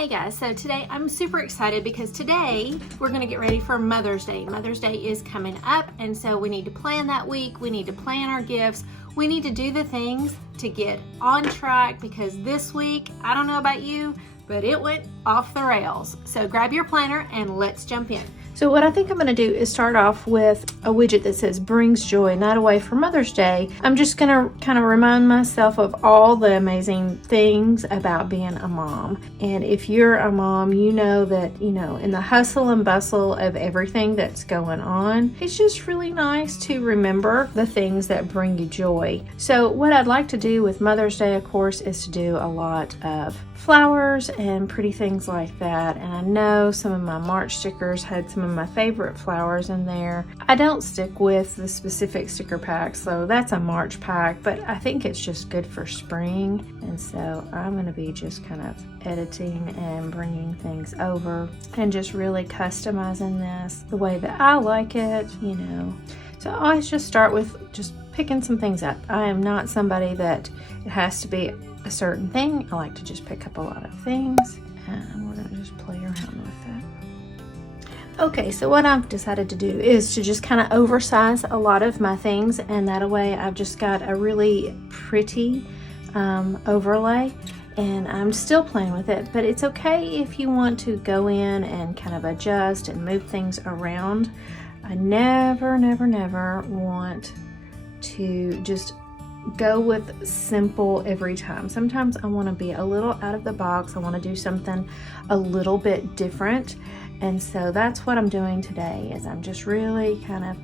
Hey guys, so today I'm super excited because today we're going to get ready for Mother's Day. Mother's Day is coming up, and so we need to plan that week. We need to plan our gifts. We need to do the things to get on track because this week, I don't know about you, but it went off the rails. So grab your planner and let's jump in. So what I think I'm going to do is start off with a widget that says brings joy, not away for Mother's Day. I'm just going to kind of remind myself of all the amazing things about being a mom. And if you're a mom, you know that, in the hustle and bustle of everything that's going on, it's just really nice to remember the things that bring you joy. So what I'd like to do with Mother's Day, of course, is to do a lot of flowers and pretty things like that. And I know some of my March stickers had some of my favorite flowers in there. I don't stick with the specific sticker pack, so that's a March pack, but I think it's just good for spring. And so I'm going to be just kind of editing and bringing things over and just really customizing this the way that I like it, So I always just start with just picking some things up. I am not somebody that it has to be a certain thing. I like to just pick up a lot of things, and we're gonna just play around with that. Okay, so what I've decided to do is to just kind of oversize a lot of my things, and that way I've just got a really pretty overlay, and I'm still playing with it. But it's okay if you want to go in and kind of adjust and move things around. I never want to just go with simple every time. Sometimes I want to be a little out of the box. I want to do something a little bit different. And so that's what I'm doing today, is I'm just really kind of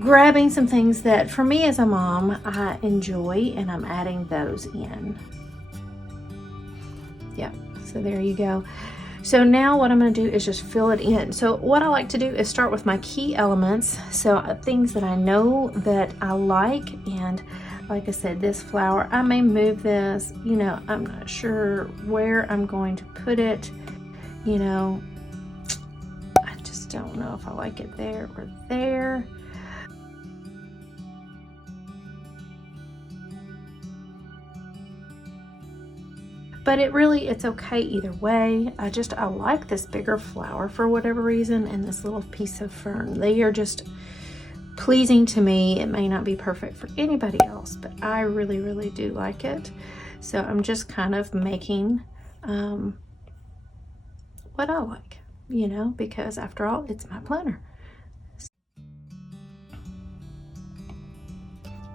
grabbing some things that for me as a mom I enjoy, and I'm adding those in. Yeah, so there you go. So now what I'm going to do is just fill it in. So what I like to do is start with my key elements. So things that I know that I like, and like I said, this flower, I may move this, I'm not sure where I'm going to put it, I just don't know if I like it there or there. But it's okay either way. I like this bigger flower for whatever reason, and this little piece of fern. They are just pleasing to me. It may not be perfect for anybody else, but I really do like it. So I'm just kind of making what I like, because after all, it's my planner.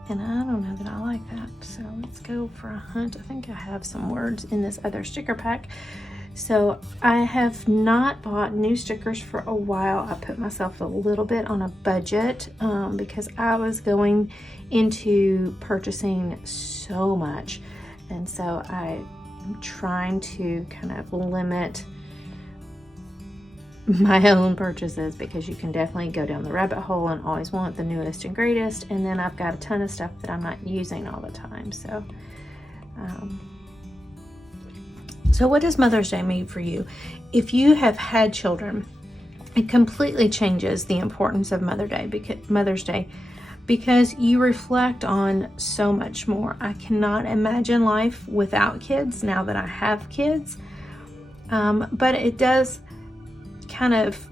And I don't know that I like that. So let's go for a hunt. I think I have some words in this other sticker pack. So I have not bought new stickers for a while. I put myself a little bit on a budget because I was going into purchasing so much. And so I'm trying to kind of limit my own purchases, because you can definitely go down the rabbit hole and always want the newest and greatest, and then I've got a ton of stuff that I'm not using all the time. So so what does Mother's Day mean for you? If you have had children, it completely changes the importance of Mother's Day because you reflect on so much more. I cannot imagine life without kids now that I have kids, but it does kind of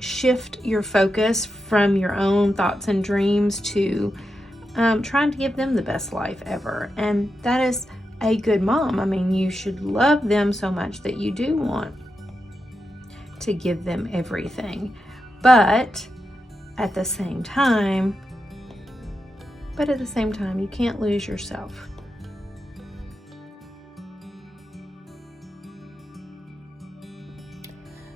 shift your focus from your own thoughts and dreams to trying to give them the best life ever. And that is a good mom. I mean, you should love them so much that you do want to give them everything. But at the same time, you can't lose yourself.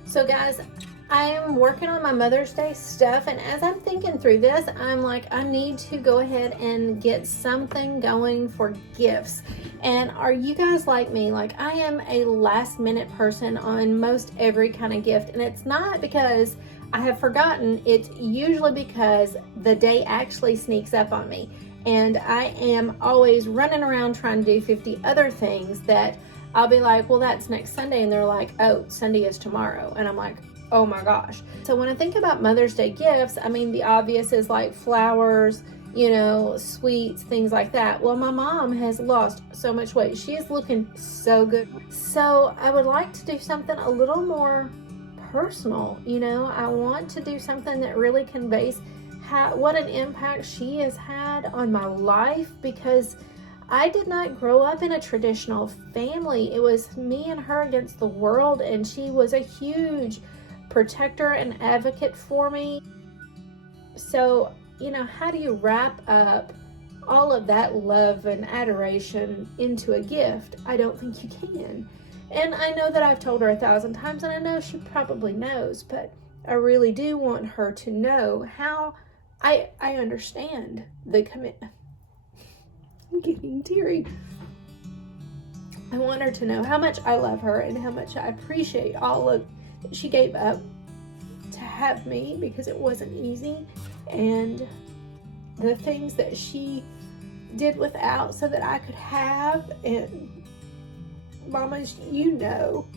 So guys, I am working on my Mother's Day stuff, and as I'm thinking through this, I'm like, I need to go ahead and get something going for gifts. And are you guys like me? Like, I am a last minute person on most every kind of gift, and it's not because I have forgotten. It's usually because the day actually sneaks up on me, and I am always running around trying to do 50 other things that I'll be like, well, that's next Sunday. And they're like, oh, Sunday is tomorrow. And I'm like, oh my gosh. So when I think about Mother's Day gifts, I mean, the obvious is like flowers, you know, sweets, things like that. Well, my mom has lost so much weight. She is looking so good. So I would like to do something a little more personal. You know, I want to do something that really conveys what an impact she has had on my life, because I did not grow up in a traditional family. It was me and her against the world, and she was a huge protector and advocate for me. So, you know, how do you wrap up all of that love and adoration into a gift? I don't think you can. And I know that I've told her 1,000 times, and I know she probably knows, but I really do want her to know how I understand the commitment. I'm getting teary. I want her to know how much I love her and how much I appreciate all of that she gave up to have me, because it wasn't easy, and the things that she did without so that I could have. And mamas, you know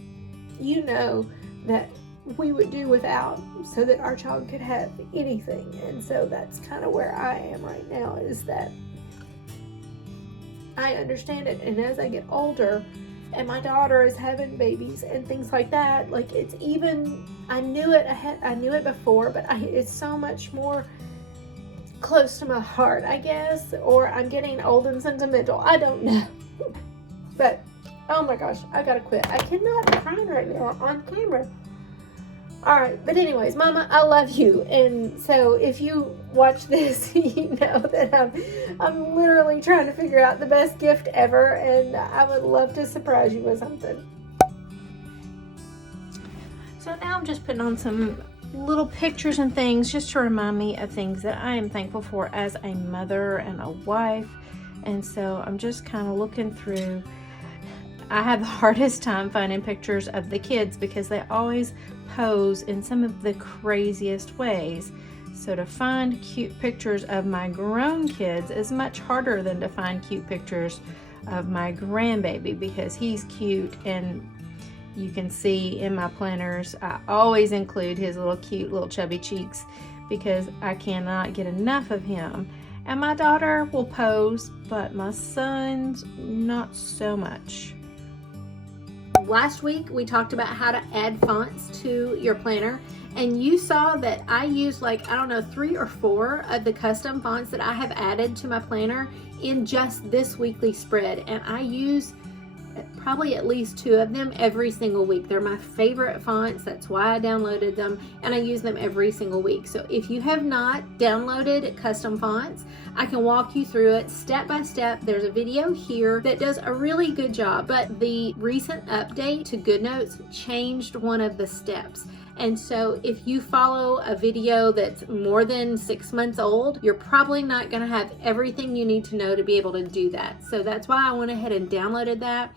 that we would do without so that our child could have anything. And so that's kind of where I am right now, is that I understand it. And as I get older and my daughter is having babies and things like that, like, it's even, I knew it before, but it's so much more close to my heart, I guess, or I'm getting old and sentimental. I don't know. But oh my gosh, I gotta quit. I cannot be crying right now on camera. All right, but anyways, Mama, I love you. And so if you watch this, you know that I'm literally trying to figure out the best gift ever, and I would love to surprise you with something. So now I'm just putting on some little pictures and things just to remind me of things that I am thankful for as a mother and a wife. And so I'm just kind of looking through. I have the hardest time finding pictures of the kids because they always pose in some of the craziest ways. So to find cute pictures of my grown kids is much harder than to find cute pictures of my grandbaby, because he's cute, and you can see in my planners I always include his little cute little chubby cheeks because I cannot get enough of him. And my daughter will pose, but my sons not so much. Last week we talked about how to add fonts to your planner, and you saw that I used, like, I don't know, 3 or 4 of the custom fonts that I have added to my planner in just this weekly spread, and I use probably at least 2 of them every single week. They're my favorite fonts. That's why I downloaded them, and I use them every single week. So if you have not downloaded custom fonts, I can walk you through it step by step. There's a video here that does a really good job, but the recent update to GoodNotes changed one of the steps. And so if you follow a video that's more than 6 months old, you're probably not going to have everything you need to know to be able to do that. So that's why I went ahead and downloaded that.